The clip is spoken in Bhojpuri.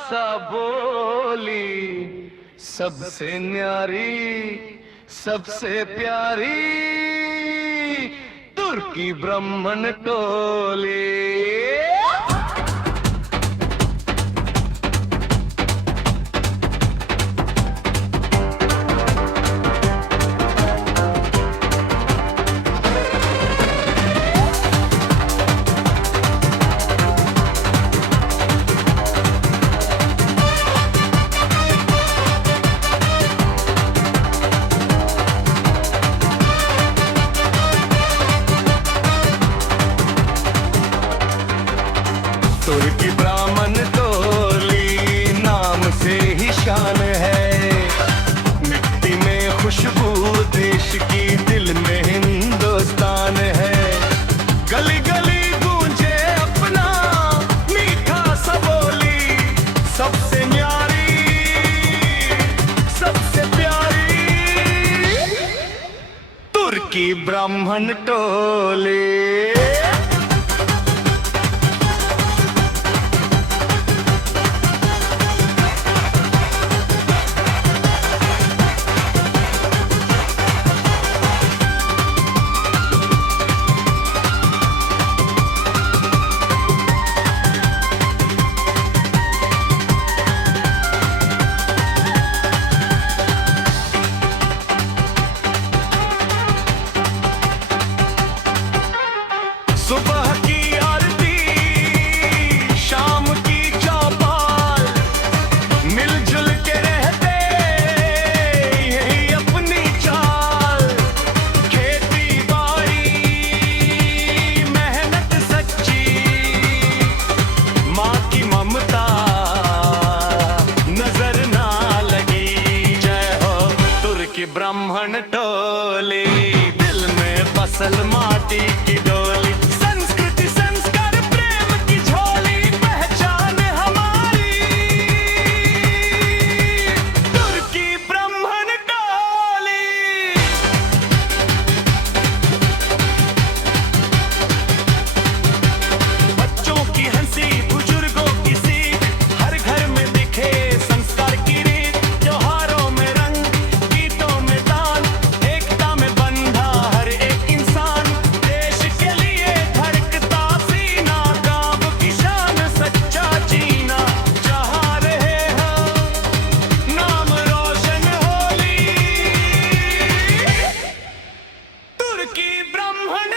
सा बोली, सबसे न्यारी सबसे प्यारी तुर्की ब्राह्मण टोली। तुर्की ब्राह्मण टोली नाम से ही शान है, मिट्टी में खुशबू देश की, दिल में हिंदुस्तान है। गली गली गूंजे अपना मीठा सा बोली, सबसे न्यारी सबसे प्यारी तुर्की ब्राह्मण टोली। सुबह की आरती, शाम की चौपाल, मिलजुल के रहते यही अपनी चाल। खेती बाड़ी मेहनत सच्ची, माँ की ममता नजर ना लगी। जय हो तुर्की ब्राह्मण टोली, दिल में फसल माटी की डोली। तुर्की ब्राह्मण